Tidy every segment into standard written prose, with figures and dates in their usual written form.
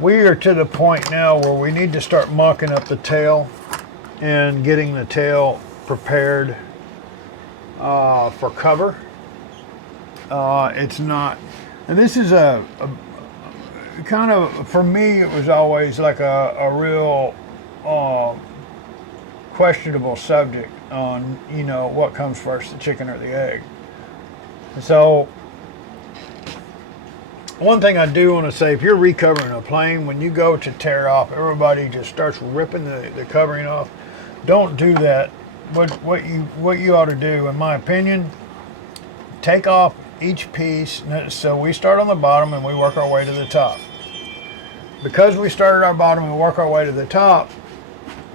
we are to the point now where we need to start mucking up the tail and getting the tail prepared for cover. It's not, and this is a kind of, for me, it was always like a real questionable subject on, you know, what comes first, the chicken or the egg. So one thing I do want to say, if you're recovering a plane, when you go to tear off, everybody just starts ripping the covering off. Don't do that. What you ought to do, in my opinion, take off each piece. So we start on the bottom and we work our way to the top. Because we started our bottom and work our way to the top,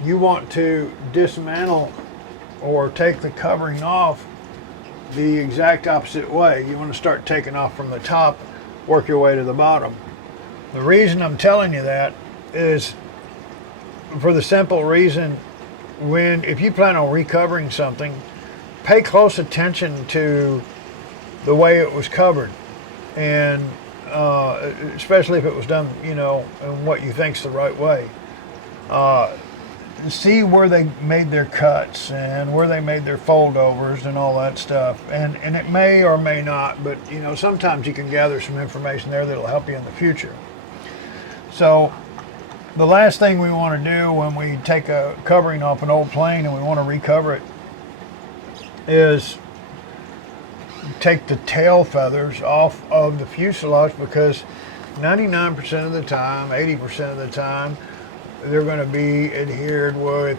you want to dismantle or take the covering off the exact opposite way. You want to start taking off from the top, work your way to the bottom. The reason I'm telling you that is for the simple reason, if you plan on recovering something, pay close attention to the way it was covered, and especially if it was done, you know, in what you think's the right way. See where they made their cuts and where they made their foldovers and all that stuff. And it may or may not, but you know, sometimes you can gather some information there that'll help you in the future. So the last thing we want to do when we take a covering off an old plane and we want to recover it is take the tail feathers off of the fuselage, because 99% of the time, 80% of the time, they're going to be adhered with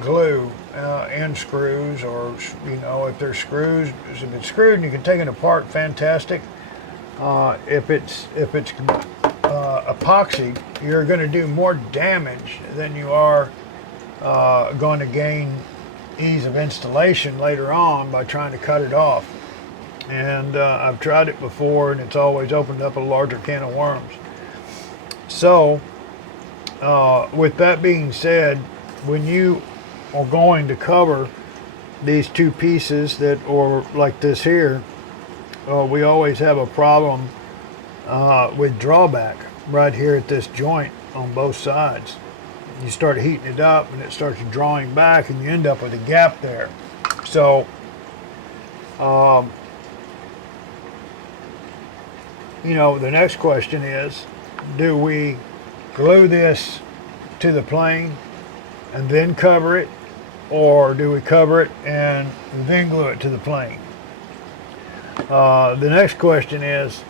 glue and screws, or, you know, if there's screws, if it's screwed and you can take it apart, fantastic. If it's epoxy, you're going to do more damage than you are going to gain ease of installation later on by trying to cut it off. And I've tried it before, and it's always opened up a larger can of worms. So with that being said, when you are going to cover these two pieces that, or like this here, we always have a problem with drawback right here at this joint on both sides. You start heating it up and it starts drawing back, and you end up with a gap there. So you know, the next question is, do we glue this to the plane and then cover it, or do we cover it and then glue it to the plane? The next question is,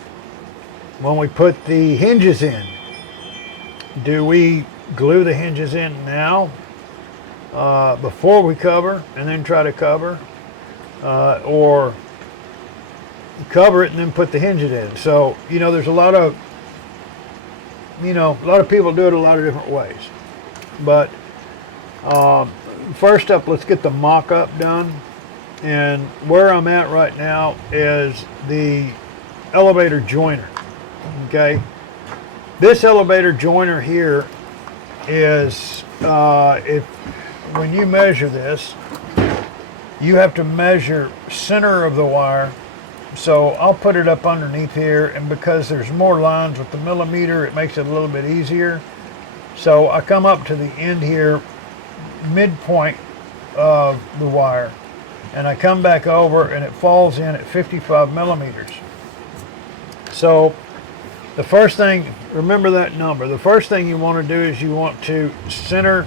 when we put the hinges in, do we glue the hinges in now before we cover and then try to cover, or cover it and then put the hinges in? So, you know, there's a lot of people do it a lot of different ways. But first up, let's get the mock-up done. And where I'm at right now is the elevator joiner. Okay, this elevator joiner here is, when you measure this, you have to measure center of the wire. So I'll put it up underneath here, and because there's more lines with the millimeter, it makes it a little bit easier. So I come up to the end here, midpoint of the wire, and I come back over, and it falls in at 55 millimeters. So the first thing, remember that number. The first thing you want to do is you want to center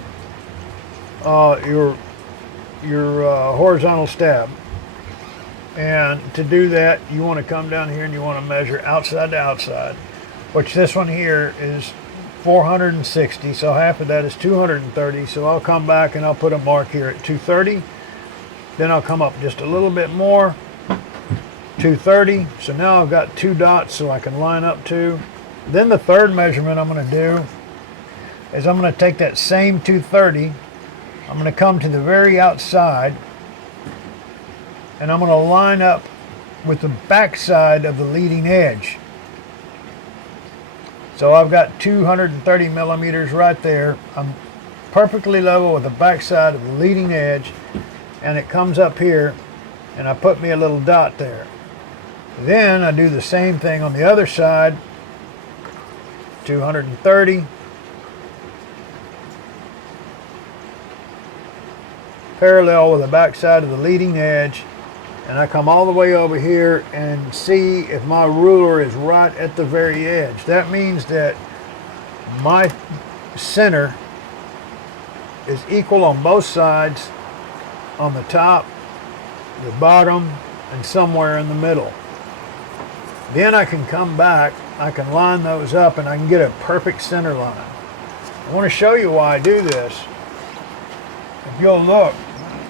your horizontal stab. And to do that, you want to come down here and you want to measure outside to outside, which this one here is 460, so half of that is 230. So I'll come back and I'll put a mark here at 230. Then I'll come up just a little bit more, 230. So now I've got two dots so I can line up to. Then the third measurement I'm going to do is I'm going to take that same 230, I'm going to come to the very outside, and I'm going to line up with the back side of the leading edge. So I've got 230 millimeters right there. I'm perfectly level with the back side of the leading edge, and it comes up here, and I put me a little dot there. Then I do the same thing on the other side, 230. Parallel with the back side of the leading edge. And I come all the way over here and see if my ruler is right at the very edge. That means that my center is equal on both sides, on the top, the bottom, and somewhere in the middle. Then I can come back, I can line those up, and I can get a perfect center line. I want to show you why I do this. If you'll look,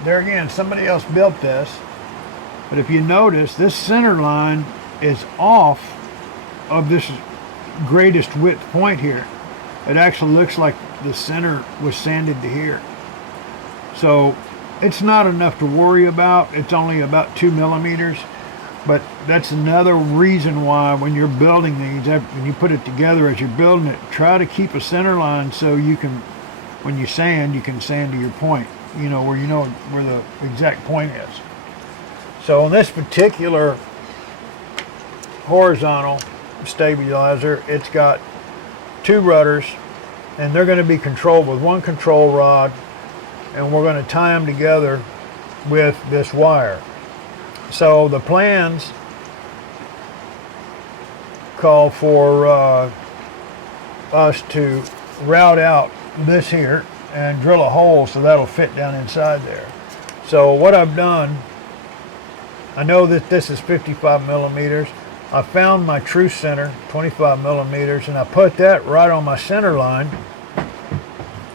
there again, somebody else built this, but if you notice, this center line is off of this greatest width point here. It actually looks like the center was sanded to here. So it's not enough to worry about. It's only about 2 millimeters. But that's another reason why when you're building these, when you put it together as you're building it, try to keep a center line so you can, when you can sand to your point, you know where the exact point is. So on this particular horizontal stabilizer, it's got 2 rudders, and they're going to be controlled with 1 control rod, and we're going to tie them together with this wire. So the plans call for us to route out this here and drill a hole so that'll fit down inside there. So what I've done, I know that this is 55 millimeters. I found my true center, 25 millimeters, and I put that right on my center line.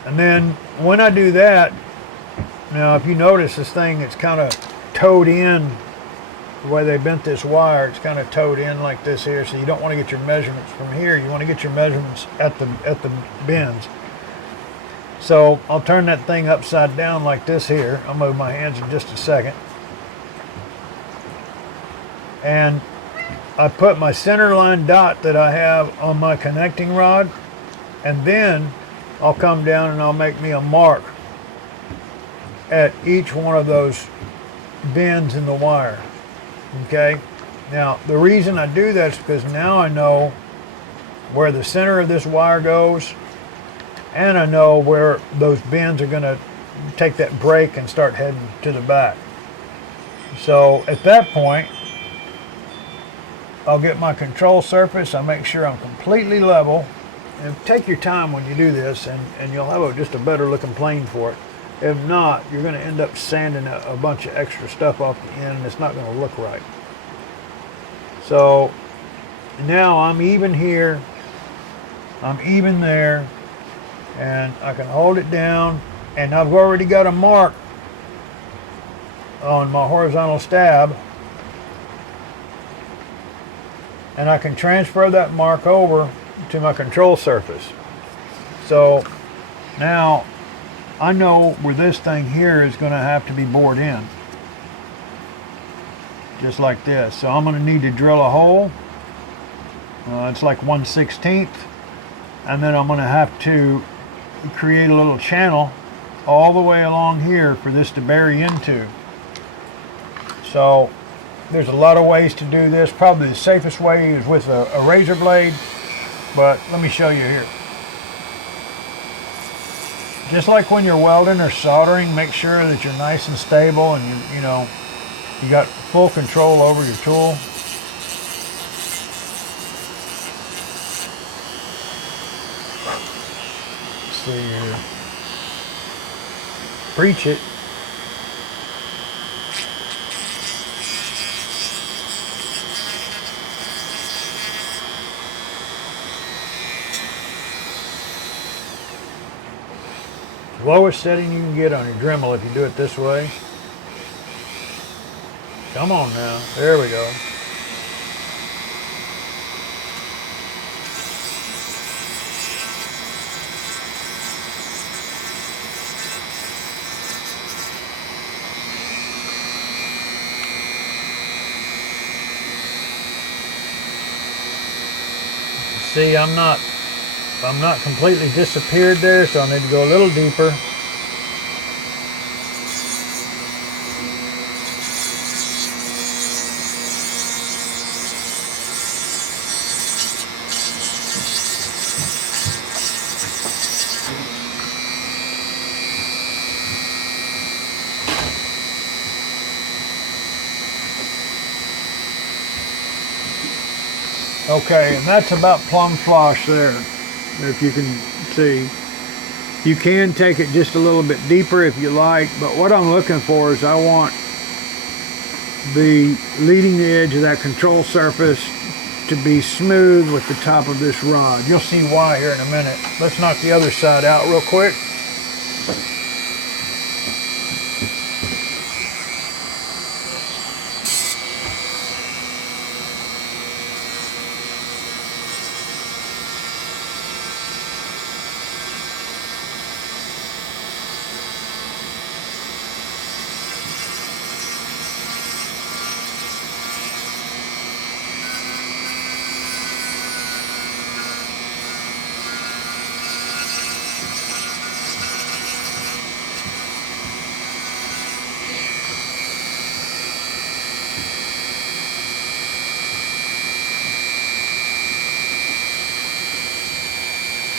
And then when I do that, now if you notice this thing, it's kind of towed in. The way they bent this wire, it's kind of towed in like this here, so you don't want to get your measurements from here. You want to get your measurements at the bends. So I'll turn that thing upside down like this here. I'll move my hands in just a second. And I put my center line dot that I have on my connecting rod, and then I'll come down and I'll make me a mark at each one of those bends in the wire. Okay, now the reason I do that is because now I know where the center of this wire goes, and I know where those bends are going to take that break and start heading to the back. So at that point, I'll get my control surface. I make sure I'm completely level, and take your time when you do this, and you'll have just a better looking plane for it. If not, you're going to end up sanding a bunch of extra stuff off the end, and it's not going to look right. So now I'm even here, I'm even there, and I can hold it down, and I've already got a mark on my horizontal stab, and I can transfer that mark over to my control surface. So now I know where this thing here is going to have to be bored in, just like this. So I'm going to need to drill a hole. It's like 1/16, and then I'm going to have to create a little channel all the way along here for this to bury into. So there's a lot of ways to do this. Probably the safest way is with a razor blade, but let me show you here. Just like when you're welding or soldering, make sure that you're nice and stable and you got full control over your tool. Let's see here. Preach it. Lowest setting you can get on your Dremel if you do it this way. Come on now, there we go. See, I'm not completely disappeared there, so I need to go a little deeper. Okay, and that's about plumb flush there, if you can see. You can take it just a little bit deeper if you like, but what I'm looking for is I want the leading edge of that control surface to be smooth with the top of this rod. You'll see why here in a minute. Let's knock the other side out real quick.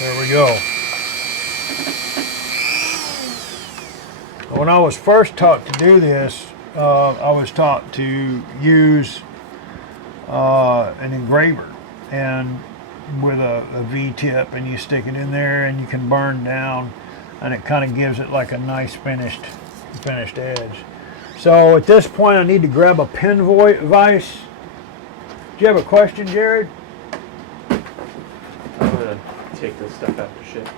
There we go. When I was first taught to do this, I was taught to use an engraver and with a V-tip, and you stick it in there and you can burn down, and it kind of gives it like a nice finished edge. So at this point I need to grab a pin vise. Do you have a question, Jared? I'm gonna take this stuff out to ship.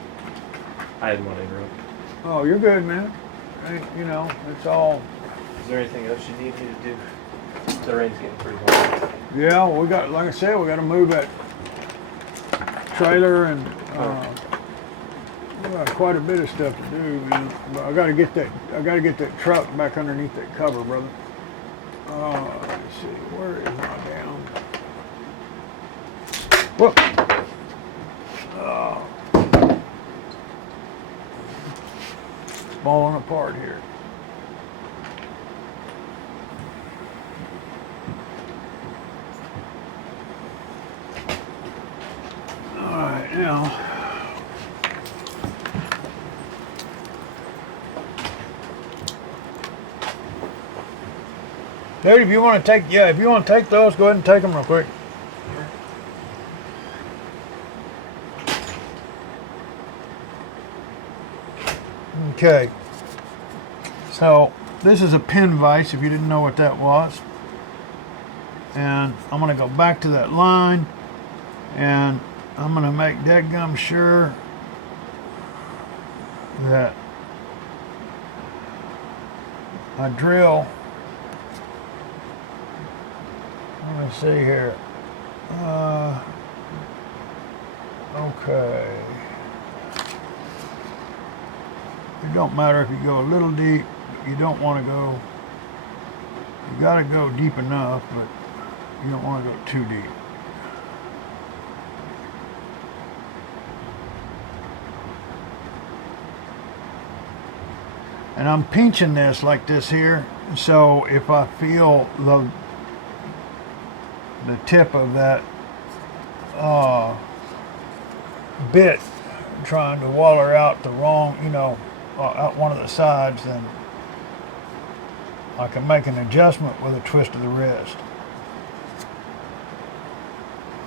I had one interrupt. Oh, you're good, man. You know, it's all. Is there anything else you need me to do? The rain's getting pretty hard. Yeah, we got, like I said, we got to move that trailer, and we got quite a bit of stuff to do, man. But I got to get that truck back underneath that cover, brother. Let's see, where is my damn? Whoop. It's falling apart here. All right, now. Dude, if you want to take, if you want to take those, go ahead and take them real quick. Okay, so this is a pin vise, if you didn't know what that was. And I'm going to go back to that line, and I'm going to make dadgum sure that I drill. Let me see here. Okay. It don't matter if you go a little deep, you don't want to go, you got to go deep enough, but you don't want to go too deep. And I'm pinching this like this here, so if I feel the tip of that bit trying to waller out the wrong, out one of the sides, then I can make an adjustment with a twist of the wrist.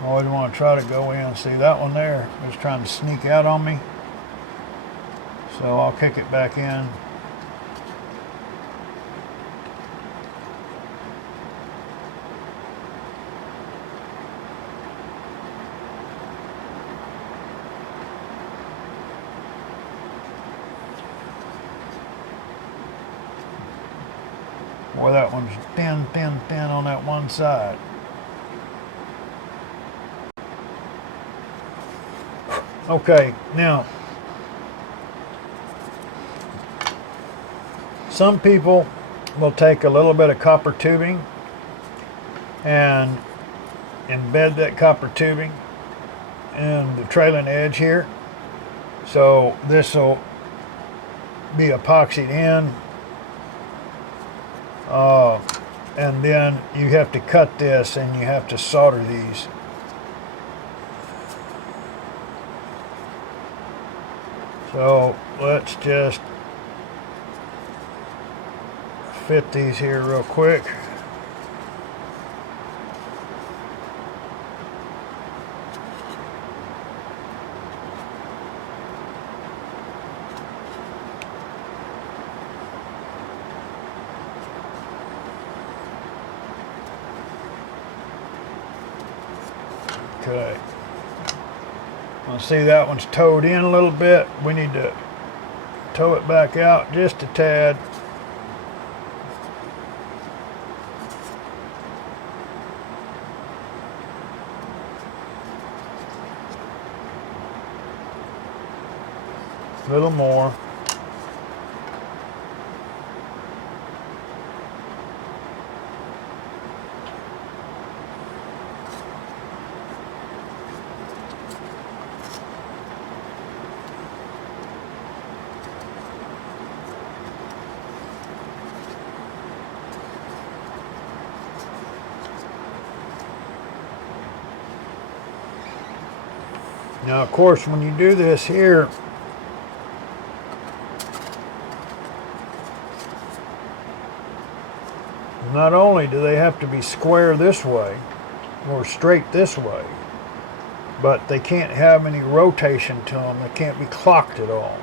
I always want to try to go in. See, that one there is trying to sneak out on me, so I'll kick it back in. Boy, that one's thin on that one side. Okay, now, some people will take a little bit of copper tubing and embed that copper tubing in the trailing edge here. So this will be epoxied in. And then you have to cut this and you have to solder these. So let's just fit these here real quick. Okay. I see that one's towed in a little bit. We need to tow it back out just a tad. A little more. Now, of course, when you do this here, not only do they have to be square this way or straight this way, but they can't have any rotation to them. They can't be clocked at all.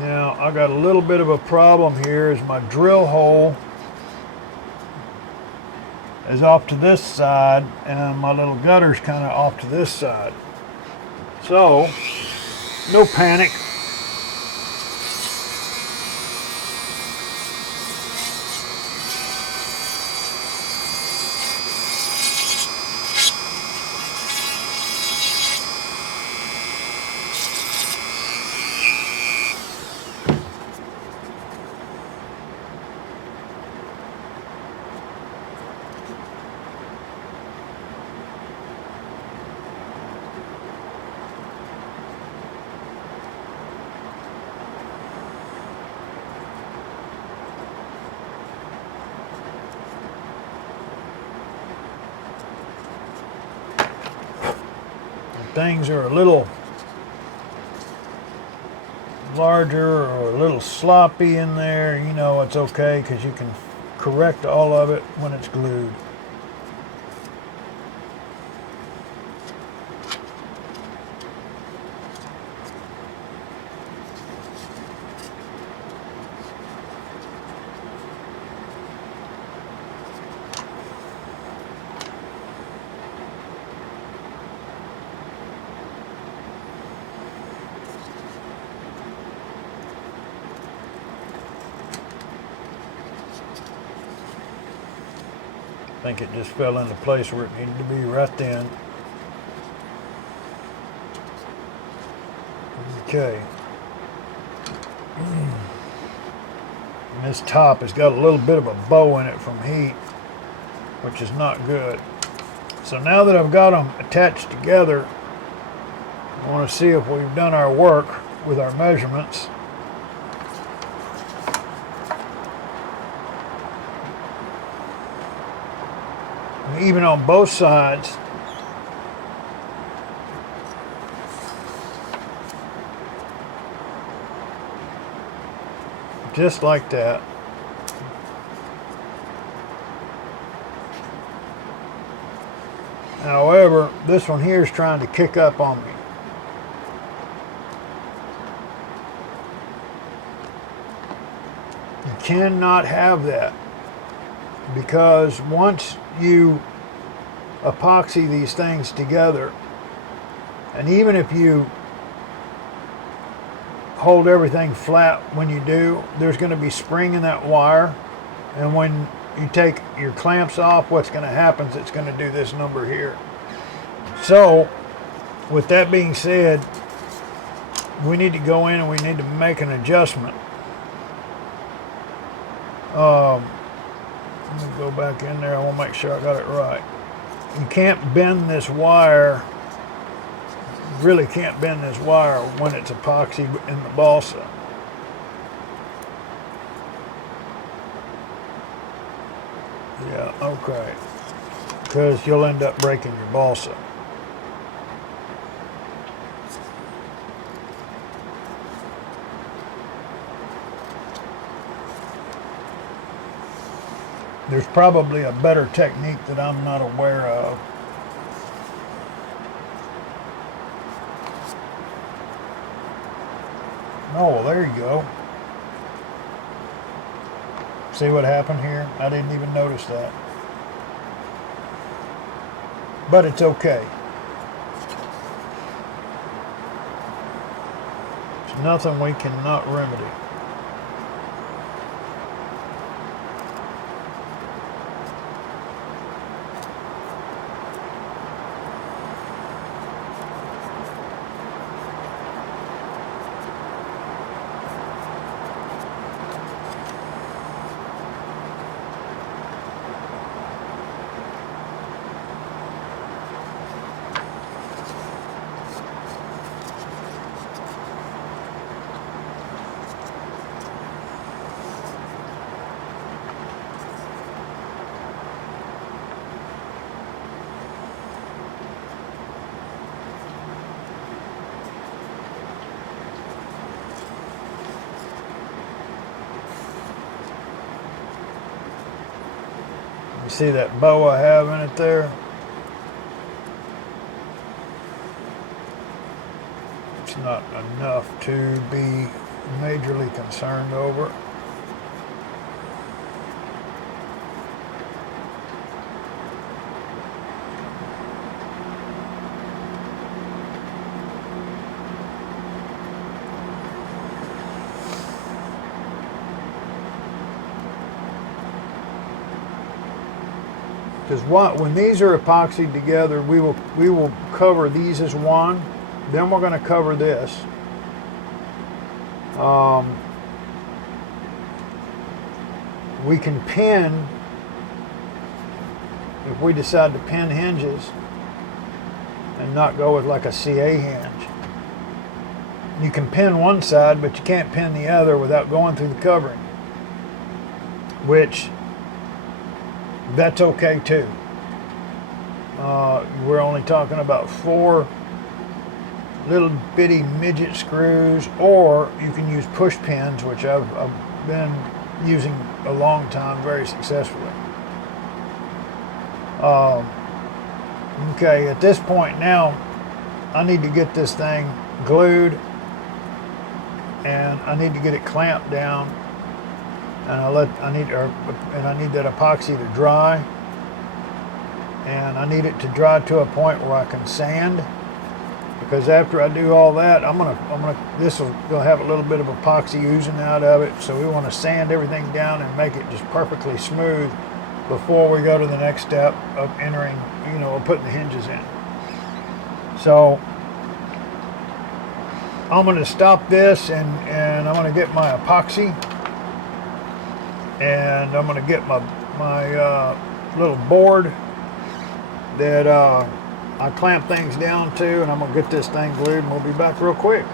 Now, I got a little bit of a problem here is my drill hole is off to this side and my little gutter's kind of off to this side. So, no panic. Things are a little larger or a little sloppy in there, you know it's okay because you can correct all of it when it's glued. I think it just fell into place where it needed to be right then. Okay. And this top has got a little bit of a bow in it from heat, which is not good. So now that I've got them attached together, I want to see if we've done our work with our measurements. Even on both sides, just like that. However, this one here is trying to kick up on me. You cannot have that, because once you epoxy these things together, and even if you hold everything flat when you do, there's going to be spring in that wire, and when you take your clamps off, what's going to happen is it's going to do this number here. So with that being said, we need to go in and we need to make an adjustment. Let me go back in there. I want to make sure I got it right. You can't bend this wire, really can't bend this wire when it's epoxy in the balsa. Yeah, okay. Because you'll end up breaking your balsa. There's probably a better technique that I'm not aware of. Oh, well, there you go. See what happened here? I didn't even notice that. But it's okay. It's nothing we cannot remedy. You see that bow I have in it there? It's not enough to be majorly concerned over. Because when these are epoxied together, we will cover these as one. Then we're going to cover this. We can pin, if we decide to pin hinges and not go with like a CA hinge. You can pin one side, but you can't pin the other without going through the covering, which that's okay too. We're only talking about 4 little bitty midget screws, or you can use push pins, which I've been using a long time very successfully. Okay, at this point now, I need to get this thing glued, and I need to get it clamped down, and I need that epoxy to dry, and I need it to dry to a point where I can sand. Because after I do all that, this will have a little bit of epoxy oozing out of it, so we want to sand everything down and make it just perfectly smooth before we go to the next step of entering, putting the hinges in. So I'm going to stop this, and I'm going to get my epoxy, and I'm going to get my little board that I clamp things down to, and I'm going to get this thing glued, and we'll be back real quick.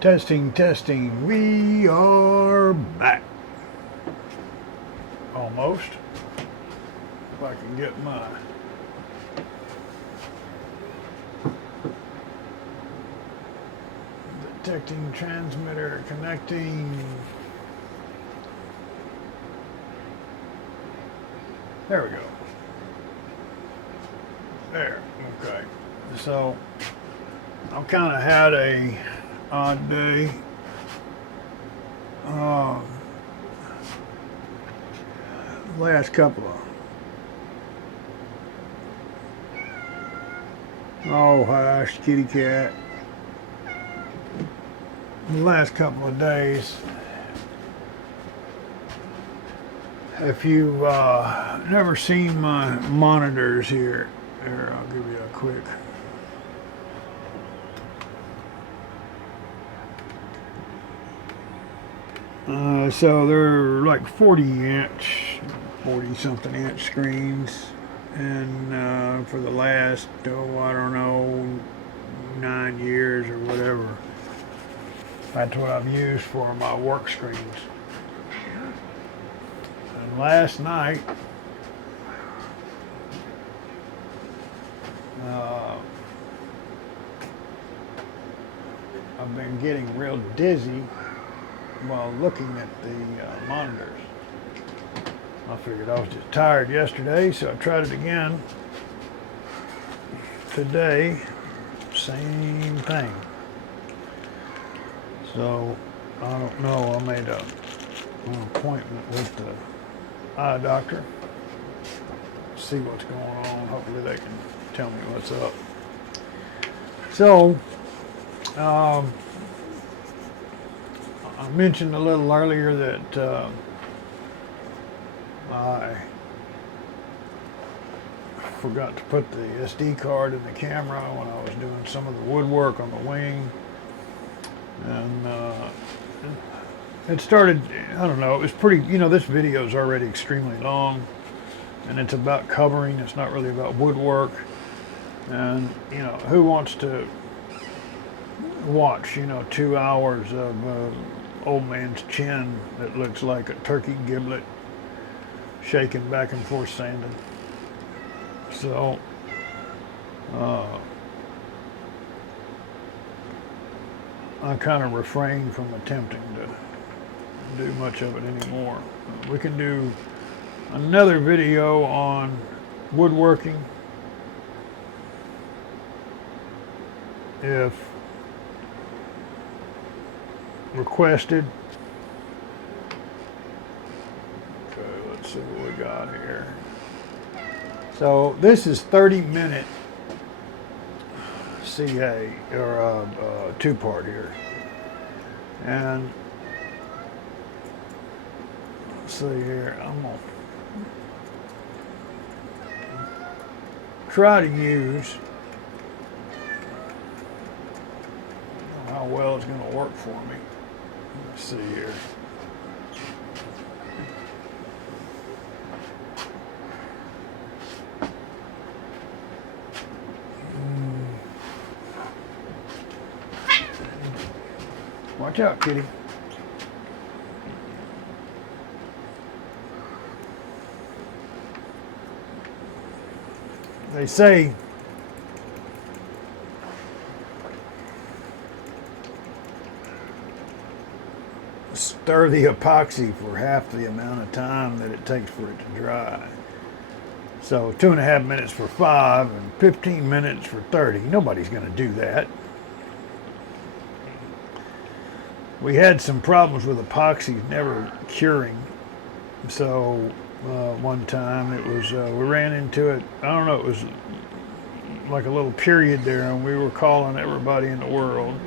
Testing, testing. We are back. Almost. If I can get my detecting transmitter connecting. There we go. There. Okay. So I've kind of had a odd day. Last couple of hush, kitty cat. The last couple of days, if you've never seen my monitors here, I'll give you a quick. So they're like 40 something inch screens, and for the last, I don't know, 9 years or whatever, that's what I've used for my work screens. And last night, I've been getting real dizzy while looking at the monitors. I figured I was just tired yesterday, so I tried it again today. Same thing. So I don't know. I made an appointment with the eye doctor. See what's going on. Hopefully they can tell me what's up. So I mentioned a little earlier that I forgot to put the SD card in the camera when I was doing some of the woodwork on the wing, and it started, I don't know, it was pretty, this video is already extremely long, and it's about covering, it's not really about woodwork, and who wants to watch 2 hours of old man's chin that looks like a turkey giblet shaking back and forth sanding. So I kind of refrain from attempting to do much of it anymore. We can do another video on woodworking if requested. Okay, let's see what we got here. So this is 30-minute CA, or two-part here. And let's see here, I'm going to try to use, I don't know how well it's going to work for me. Let's see here. Watch out, kitty. They say stir the epoxy for half the amount of time that it takes for it to dry. So 2.5 minutes for 5 and 15 minutes for 30. Nobody's going to do that. We had some problems with epoxy never curing. So one time it was, we ran into it, I don't know, it was like a little period there, and we were calling everybody in the world,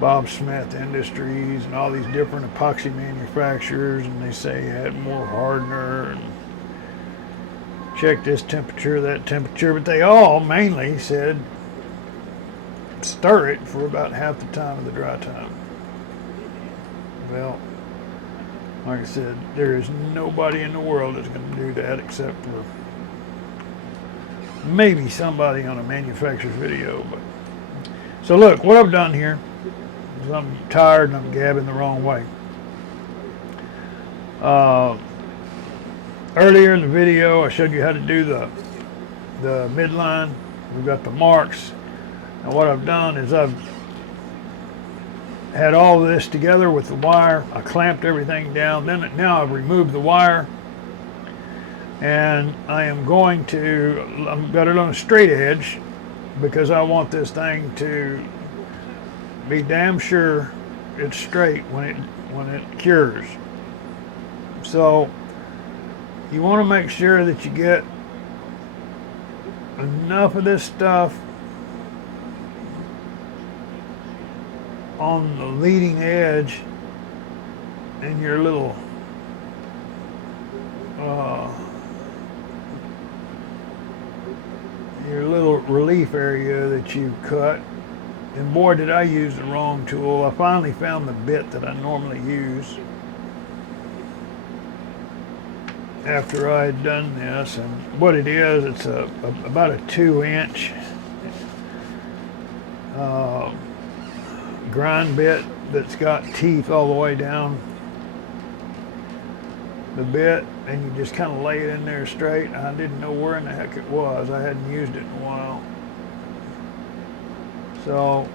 Bob Smith Industries and all these different epoxy manufacturers, and they say you had more hardener and check this temperature, that temperature, but they all mainly said stir it for about half the time of the dry time. Well, like I said, there is nobody in the world that's going to do that except for maybe somebody on a manufacturer's video. But so look, what I've done here is I'm tired and I'm gabbing the wrong way. Earlier in the video, I showed you how to do the midline. We've got the marks. And what I've done is I've had all this together with the wire. I clamped everything down. Now I've removed the wire, and I've got it on a straight edge because I want this thing to be damn sure it's straight when it cures. So you want to make sure that you get enough of this stuff on the leading edge in your little relief area that you cut. And boy, did I use the wrong tool. I finally found the bit that I normally use after I had done this. And what it is, it's about a 2-inch grind bit that's got teeth all the way down. the bit and you just kind of lay it in there straight. I didn't know where in the heck it was. I hadn't used it in a while. So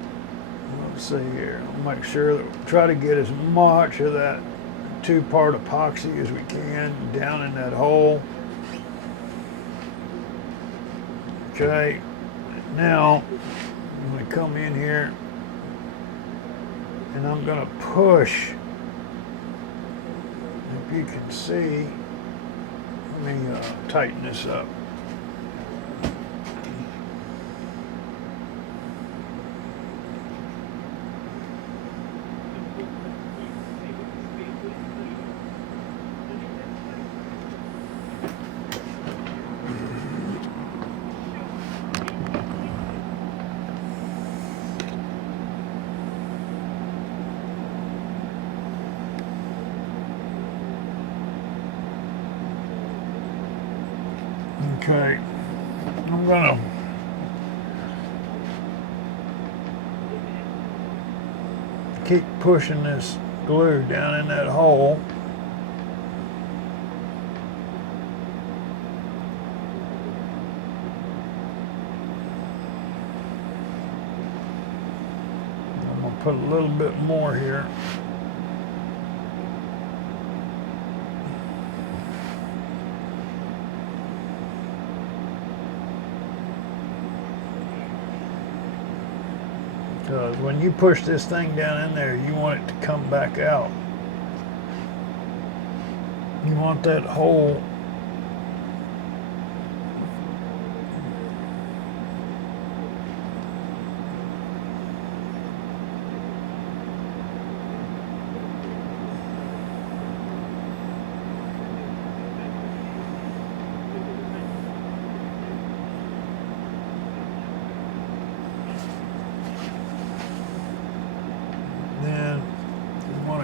let's see here. I'll make sure that try to get as much of that 2-part epoxy as we can down in that hole. Okay, now I'm going to come in here and I'm going to push. If you can see, let me tighten this up. Okay, I'm gonna keep pushing this glue down in that hole. I'm gonna put a little bit more here. Because when you push this thing down in there, you want it to come back out. You want that hole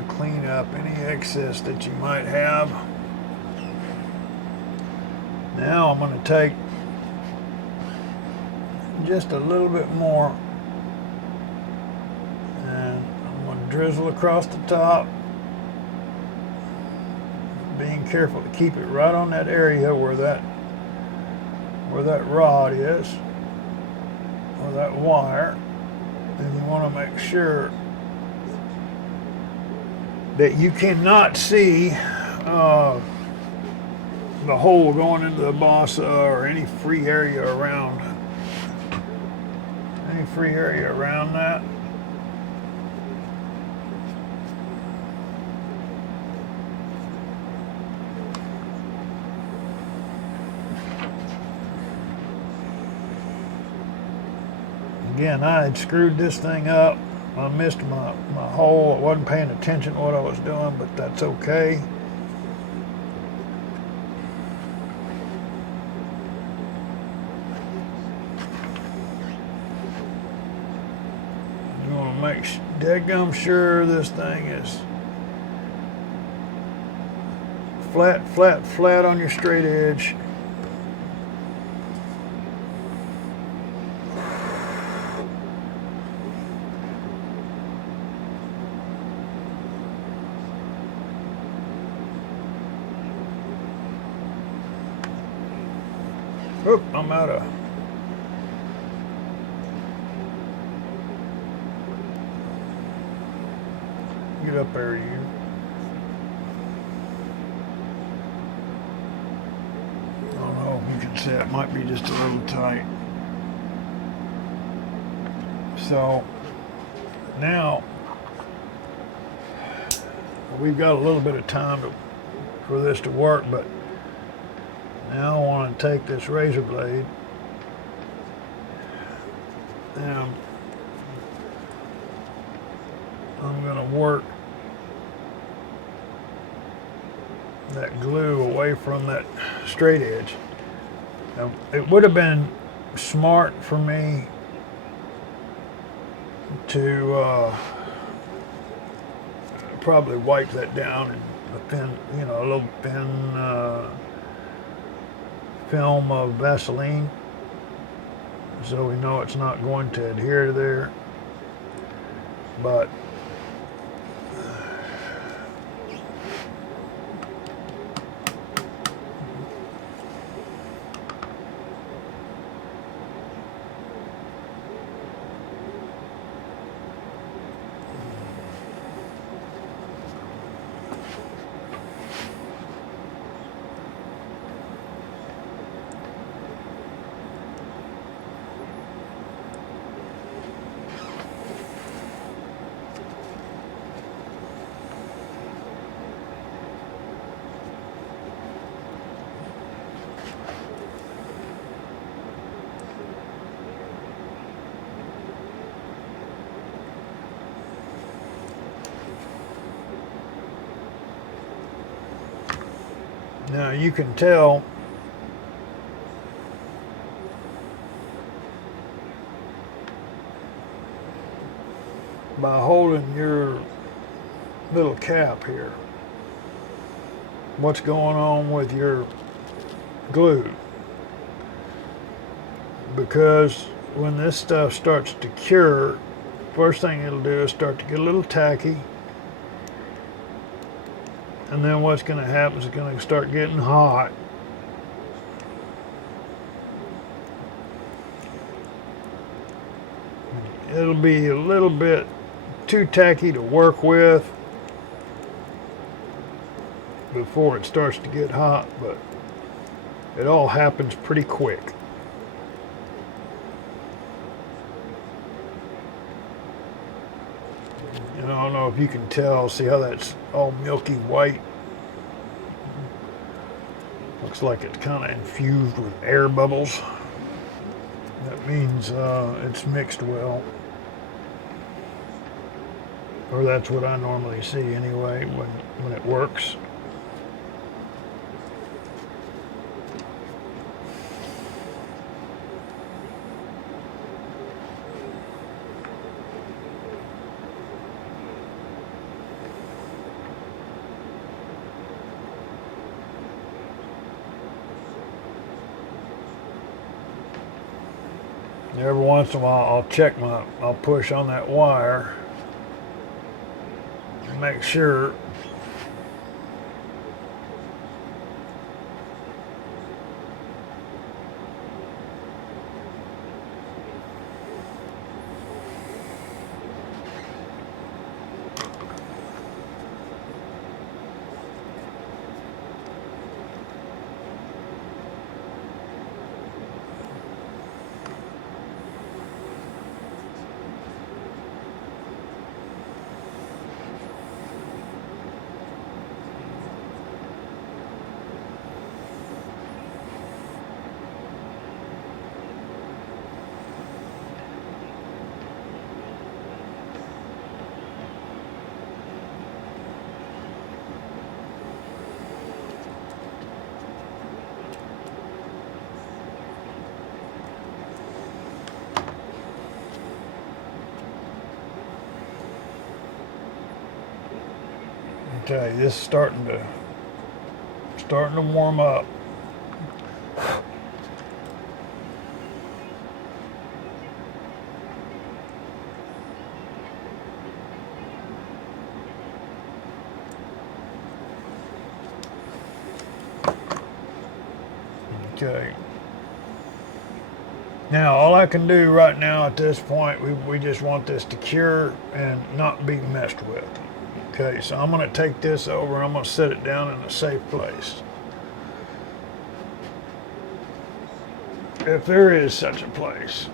clean up any excess that you might have. Now I'm going to take just a little bit more and I'm going to drizzle across the top, being careful to keep it right on that area where that rod is, or that wire. And you want to make sure that you cannot see the hole going into the bossa or any free area around that. Again, I had screwed this thing up. I missed my hole. I wasn't paying attention to what I was doing, but that's okay. You want to make deadgum sure this thing is flat on your straight edge. Oop, I'm out of. Get up there, you. I don't know if you can see, it might be just a little tight. So now we've got a little bit of time for this to work, but now I want to take this razor blade and I'm going to work that glue away from that straight edge. Now, it would have been smart for me to probably wipe that down in a thin, a little thin film of Vaseline, so we know it's not going to adhere to there. But Now you can tell by holding your little cap here what's going on with your glue, because when this stuff starts to cure, first thing it'll do is start to get a little tacky, and then what's going to happen is it's going to start getting hot. It'll be a little bit too tacky to work with before it starts to get hot, but it all happens pretty quick. And I don't know if you can tell, see how that's all milky white? Looks like it's kind of infused with air bubbles. That means it's mixed well. Or that's what I normally see anyway when it works. Every once in a while I'll push on that wire and make sure okay, this is starting to warm up. Okay. Now all I can do right now at this point, we just want this to cure and not be messed with. Okay, so I'm going to take this over and I'm going to set it down in a safe place. If there is such a place.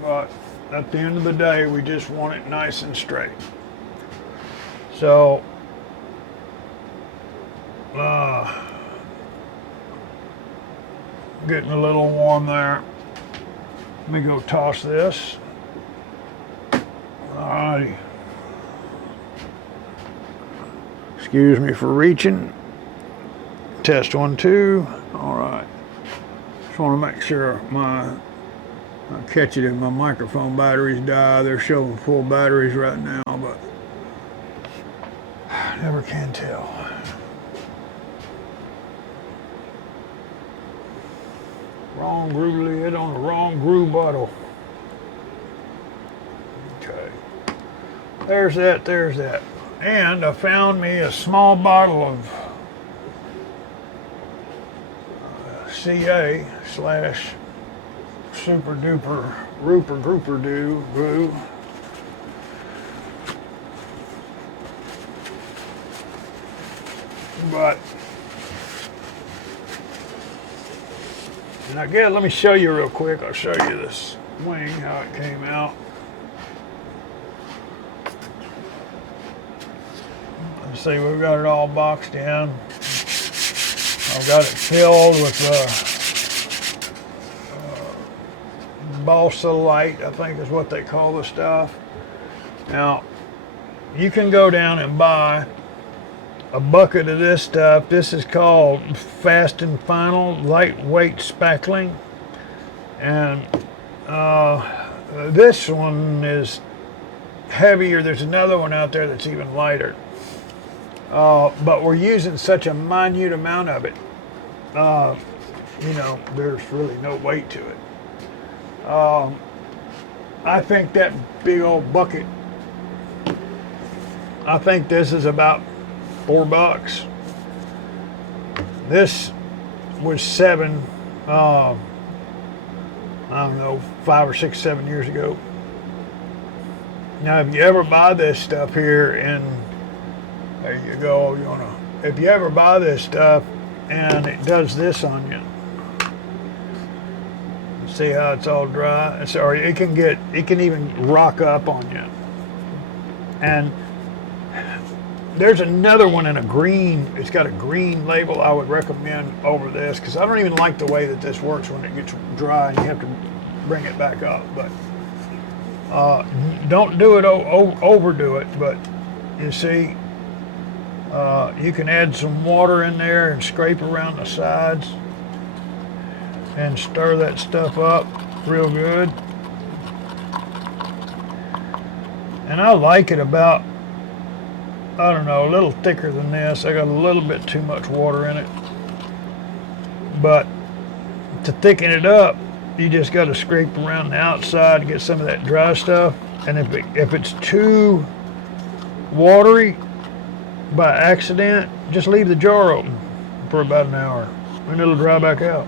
But at the end of the day, we just want it nice and straight. So, getting a little warm there. Let me go toss this. Alrighty. Excuse me for reaching. Test 1, 2. Alright. Just want to make sure I catch it if my microphone batteries die. They're showing full batteries right now, but I never can tell. Wrong groove lid on the wrong groove bottle. Okay. There's that, there's that. And I found me a small bottle of CA / super duper Rooper Grouper Do glue. But and again, let me show you real quick. I'll show you this wing, how it came out. Let's see, we've got it all boxed in. I've got it filled with balsa light, I think is what they call the stuff. Now, you can go down and buy a bucket of this stuff. This is called Fast and Final Lightweight Spackling. And this one is heavier. There's another one out there that's even lighter. But we're using such a minute amount of it. You know, there's really no weight to it. I think that big old bucket, I think this is about $4. This was $7, I don't know, 5 or 6, 7 years ago. Now, if you ever buy this stuff here, and there you go, if you ever buy this stuff and it does this on you, see how it's all dry? Sorry, it can even rock up on you. And there's another one in a green, it's got a green label I would recommend over this, because I don't even like the way that this works when it gets dry and you have to bring it back up. But don't do it, overdo it. But you see, you can add some water in there and scrape around the sides and stir that stuff up real good. And I like it about, I don't know, a little thicker than this. I got a little bit too much water in it. But to thicken it up, you just got to scrape around the outside to get some of that dry stuff. And if it's too watery by accident, just leave the jar open for about an hour and it'll dry back out.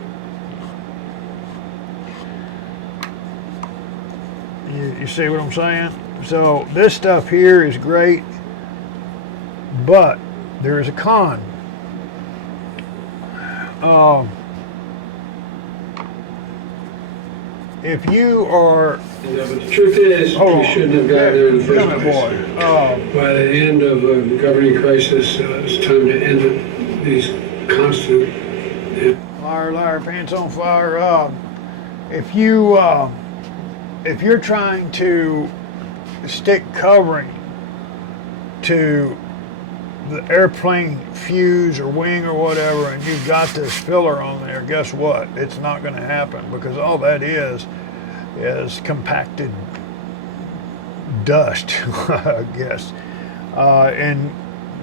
You see what I'm saying? So this stuff here is great, but there is a con. If you are... Yeah, but the truth is, we shouldn't have got there in the first place. By the end of a governing crisis, it's time to end it. These constant... Liar, liar, pants on fire. If you're trying to stick covering to the airplane fuse or wing or whatever, and you've got this filler on there, guess what? It's not going to happen, because all that is compacted dust, I guess. And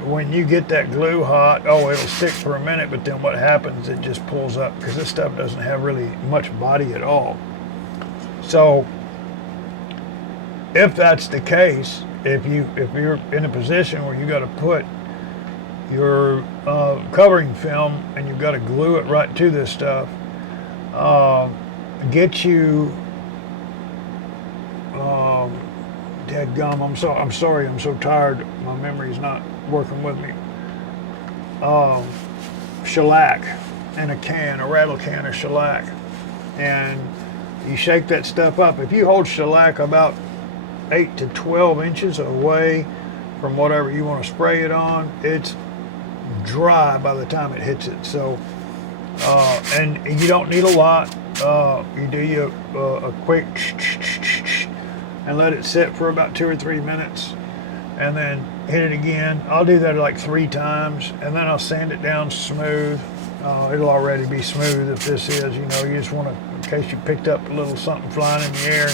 when you get that glue hot, it'll stick for a minute, but then what happens? It just pulls up, because this stuff doesn't have really much body at all. So if that's the case, if you're in a position where you got to put your covering film and you've got to glue it right to this stuff, get you dadgum, I'm sorry, I'm so tired, my memory's not working with me. Shellac in a can, a rattle can of shellac, and you shake that stuff up. If you hold shellac about 8 to 12 inches away from whatever you want to spray it on, it's dry by the time it hits it. So, and you don't need a lot. You do a quick and let it sit for about 2 or 3 minutes, and then hit it again. I'll do that like 3 times, and then I'll sand it down smooth. It'll already be smooth if this is, you just want to, in case you picked up a little something flying in the air,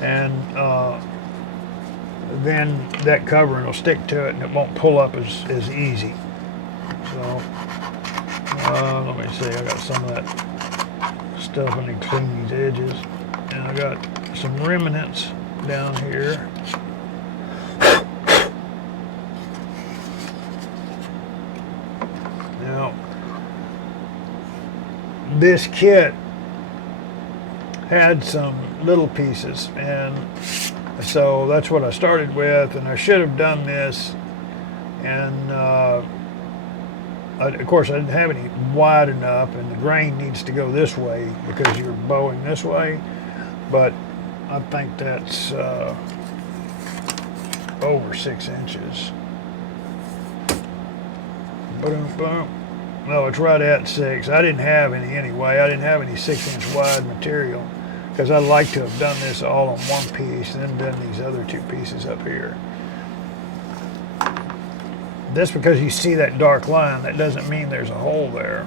and then that covering will stick to it and it won't pull up as easy. So let me see, I got some of that stuff. I need to clean these edges, and I got some remnants down here. Now this kit had some little pieces, and so that's what I started with, and I should have done this, and of course I didn't have any wide enough, and the grain needs to go this way because you're bowing this way, but I think that's over 6 inches. Boom, boom. No, it's right at 6. I didn't have any anyway. I didn't have any 6-inch wide material, because I'd like to have done this all on one piece and then done these other 2 pieces up here. Just because you see that dark line, that doesn't mean there's a hole there.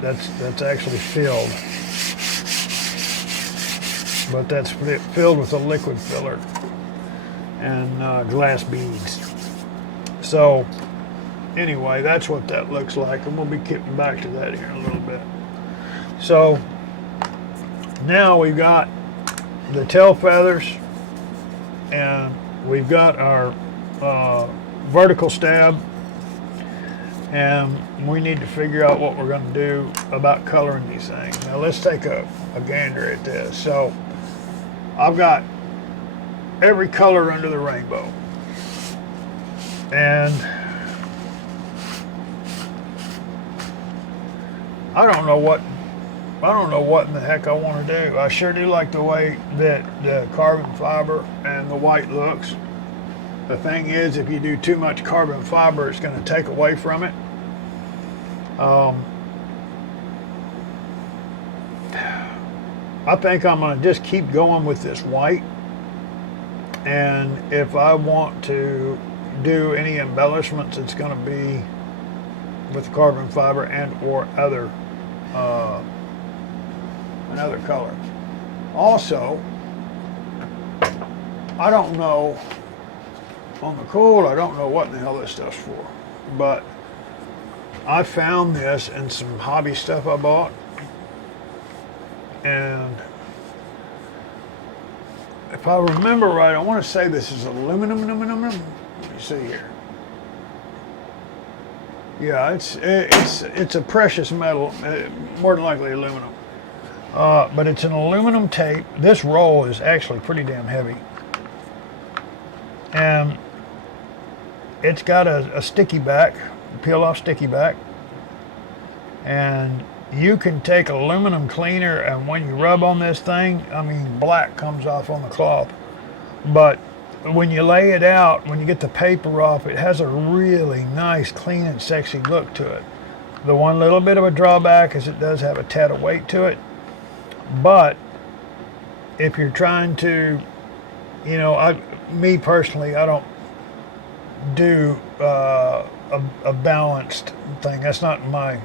That's actually filled. But that's filled with a liquid filler and glass beads. So anyway, that's what that looks like, and we'll be getting back to that here in a little bit. So now we've got the tail feathers, and we've got our vertical stab, and we need to figure out what we're going to do about coloring these things. Now let's take a gander at this. So I've got every color under the rainbow, and I don't know what in the heck I want to do. I sure do like the way that the carbon fiber and the white looks. The thing is, if you do too much carbon fiber, it's going to take away from it. I think I'm going to just keep going with this white. And if I want to do any embellishments, it's going to be with carbon fiber and or another color. Also, I don't know, on the cool, I don't know what in the hell this stuff's for, but I found this in some hobby stuff I bought, and if I remember right, I want to say this is aluminum. Let me see here. Yeah, it's a precious metal, more than likely aluminum. But it's an aluminum tape. This roll is actually pretty damn heavy. And it's got a sticky back, peel off sticky back. And you can take aluminum cleaner, and when you rub on this thing, I mean, black comes off on the cloth. But when you lay it out, when you get the paper off, it has a really nice, clean and sexy look to it. The one little bit of a drawback is it does have a tad of weight to it. But if you're trying to, me personally, I don't do a balanced thing. That's not my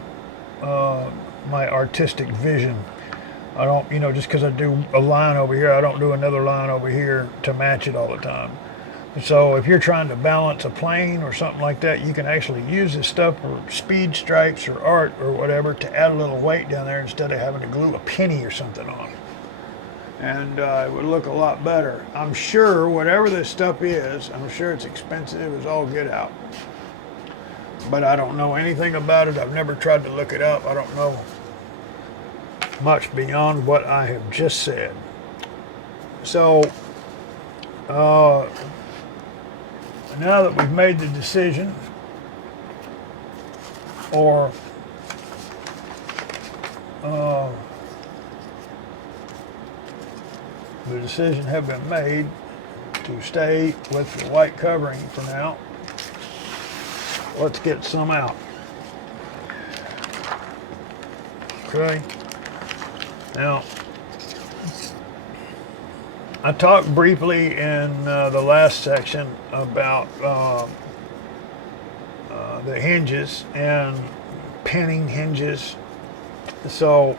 my artistic vision. I don't, just because I do a line over here, I don't do another line over here to match it all the time. So if you're trying to balance a plane or something like that, you can actually use this stuff for speed stripes or art or whatever to add a little weight down there instead of having to glue a penny or something on. And it would look a lot better. I'm sure whatever this stuff is, I'm sure it's expensive as all get out. But I don't know anything about it. I've never tried to look it up. I don't know much beyond what I have just said. So now that we've made the decision, or the decision have been made to stay with the white covering for now, let's get some out. Okay. Now, I talked briefly in the last section about the hinges and pinning hinges. So,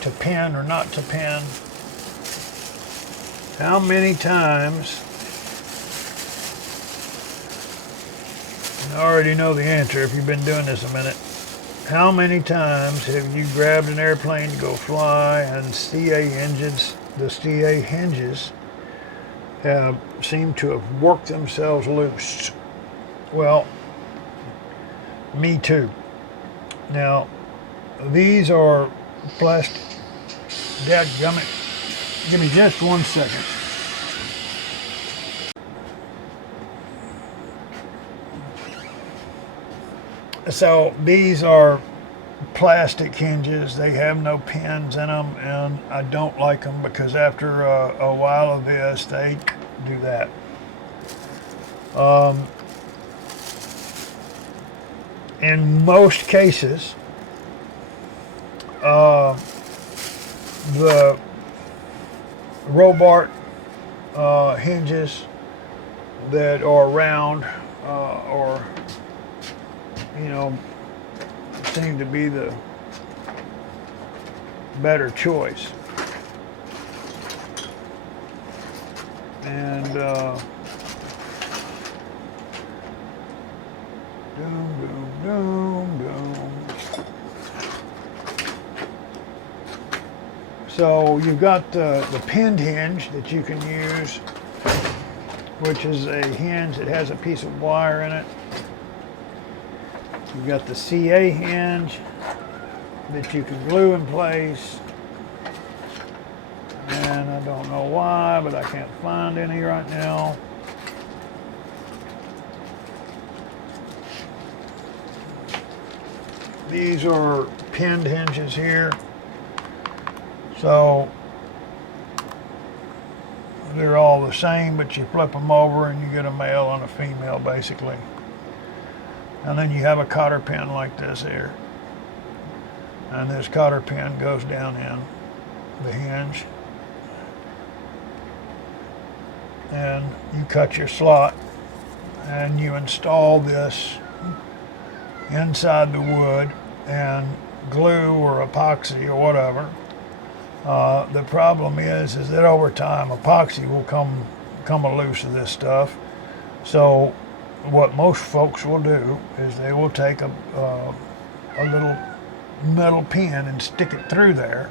to pin or not to pin, how many times, and I already know the answer if you've been doing this a minute, how many times have you grabbed an airplane to go fly and the CA hinges have seemed to have worked themselves loose? Well, me too. Now, these are plastic. Dadgummit. Give me just 1 second. So these are plastic hinges. They have no pins in them, and I don't like them because after a while of this, they do that. In most cases, the Robart hinges that are round or seem to be the better choice. And boom, boom, boom, boom. So you've got the pinned hinge that you can use, which is a hinge that has a piece of wire in it. You've got the CA hinge that you can glue in place. And I don't know why, but I can't find any right now. These are pinned hinges here. So they're all the same, but you flip them over and you get a male and a female basically. And then you have a cotter pin like this here. And this cotter pin goes down in the hinge. And you cut your slot and you install this inside the wood and glue or epoxy or whatever. The problem is that over time epoxy will come loose of this stuff. So what most folks will do is they will take a little metal pin and stick it through there,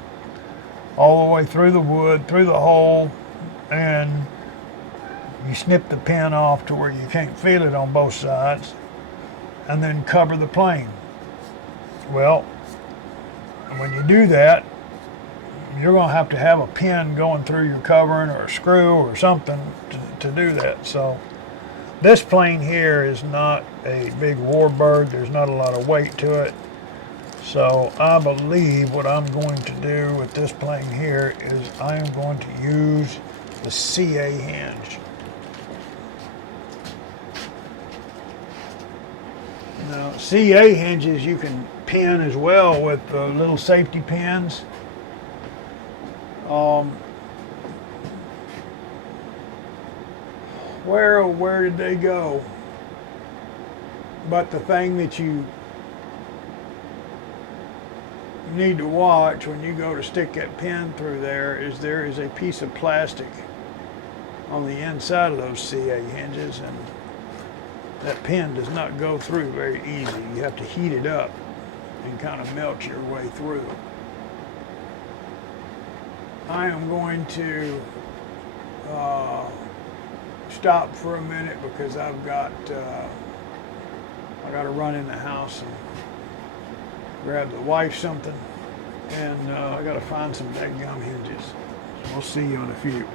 all the way through the wood, through the hole, and you snip the pin off to where you can't feel it on both sides, and then cover the plane. Well, when you do that, you're going to have a pin going through your covering or a screw or something to do that. So this plane here is not a big warbird. There's not a lot of weight to it. So I believe what I'm going to do with this plane here is I am going to use the CA hinge. Now, CA hinges you can pin as well with little safety pins. Where did they go? But the thing that you need to watch when you go to stick that pin through there is a piece of plastic on the inside of those CA hinges, and that pin does not go through very easy. You have to heat it up and kind of melt your way through. I am going to stop for a minute because I got to run in the house and grab the wife something, and I got to find some dadgum hinges. We'll see you in a few.